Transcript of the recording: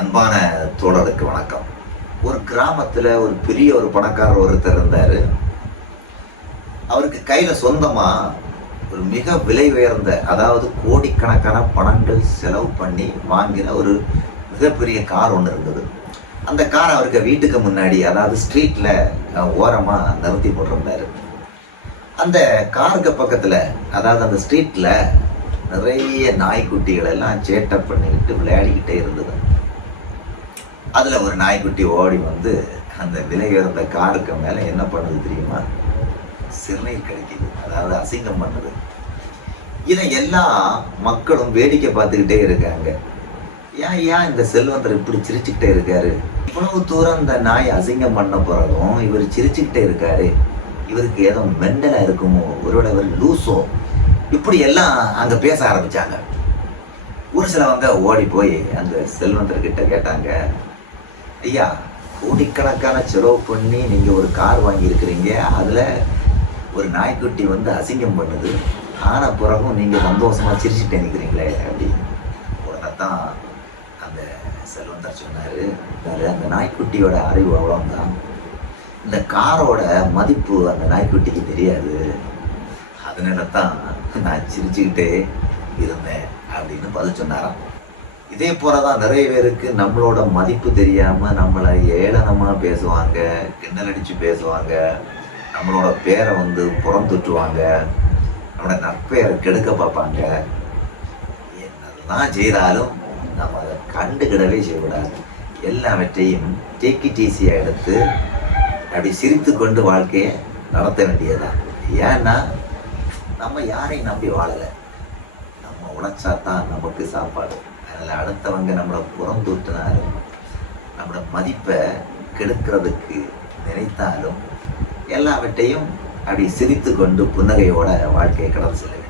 அன்பான தோழருக்கு வணக்கம். ஒரு கிராமத்தில் ஒரு பெரிய ஒரு பணக்காரர் ஒருத்தர் இருந்தார். அவருக்கு கையில் சொந்தமாக ஒரு மிக விலை உயர்ந்த அதாவது கோடிக்கணக்கான பணங்கள் செலவு பண்ணி வாங்கின ஒரு மிகப்பெரிய கார் ஒன்று இருந்தது. அந்த கார் அவருக்கு வீட்டுக்கு முன்னாடி அதாவது ஸ்ட்ரீட்டில் ஓரமாக நிறுத்தி போட்டிருந்தார். அந்த காருக்கு பக்கத்தில் அதாவது அந்த ஸ்ட்ரீட்டில் நிறைய நாய்க்குட்டிகள் எல்லாம் சேட்டை பண்ணிக்கிட்டு விளையாடிக்கிட்டே இருந்தது. அதில் ஒரு நாய்க்குட்டி ஓடி வந்து அந்த விலை உயர்ந்த காருக்கு மேலே என்ன பண்ணுது தெரியுமா? சிறுநீர் கழிக்குது அதாவது அசிங்கம் பண்ணுது. இதை எல்லா மக்களும் வேடிக்கை பார்த்துக்கிட்டே இருக்காங்க. ஏன் ஏன் இந்த செல்வந்தர் இப்படி சிரிச்சுக்கிட்டே இருக்காரு? இவ்வளவு தூரம் இந்த நாய் அசிங்கம் பண்ண பிறகும் இவர் சிரிச்சுக்கிட்டே இருக்காரு. இவருக்கு ஏதோ மெண்டலாக இருக்குமோ? ஒருவேளை இவர் லூசோ? இப்படி எல்லாம் அங்கே பேச ஆரம்பிச்சாங்க. ஒரு சிலவங்க ஓடி போய் அந்த செல்வந்தர்கிட்ட கேட்டாங்க ஐயா கோடிக்கணக்கான செலவு பண்ணி நீங்கள் ஒரு கார் வாங்கியிருக்கிறீங்க. அதில் ஒரு நாய்க்குட்டி வந்து அசிங்கம் பண்ணுது. ஆன பிறகும் நீங்கள் சந்தோஷமாக சிரிச்சுட்டு நிற்கிறீங்களே அப்படி. உடனே தான் அந்த செல்வந்தர் சொன்னார் வேறு அந்த நாய்க்குட்டியோட அறிவு அவ்வளோதான் இந்த காரோட மதிப்பு அந்த நாய்க்குட்டிக்கு தெரியாது. அதனால தான் நான் சிரிச்சுக்கிட்டே இருந்தேன். அப்படின்னு பதில் சொன்னாராம். இதே போல தான் நிறைய பேருக்கு நம்மளோட மதிப்பு தெரியாம நம்மளை ஏளனமாக பேசுவாங்க கிண்டல் அடித்து பேசுவாங்க நம்மளோட பேரை வந்து புறந்துட்டுவாங்க நம்மளோட நற்பெயரை கெடுக்க பார்ப்பாங்க. என்னெல்லாம் செய்தாலும் நம்ம அதை கண்டுக்கிடவே செய்யக்கூடாது. எல்லாவற்றையும் டேக்கி டீசியாக எடுத்து அப்படி சிரித்து கொண்டு வாழ்க்கையை நடத்த வேண்டியதான் ஏன்னா நம்ம யாரையும் நம்பி வாழலை. நம்ம உழைச்சா தான் நமக்கு சாப்பாடு. அதில் அடுத்தவங்க நம்மளை புறம் தூற்றினாலும் நம்மளோட மதிப்பை கெடுக்கிறதுக்கு நினைத்தாலும் எல்லாவற்றையும் அப்படி சிரித்து கொண்டு புன்னகையோட வாழ்க்கையை கடந்து செல்லுங்கள்.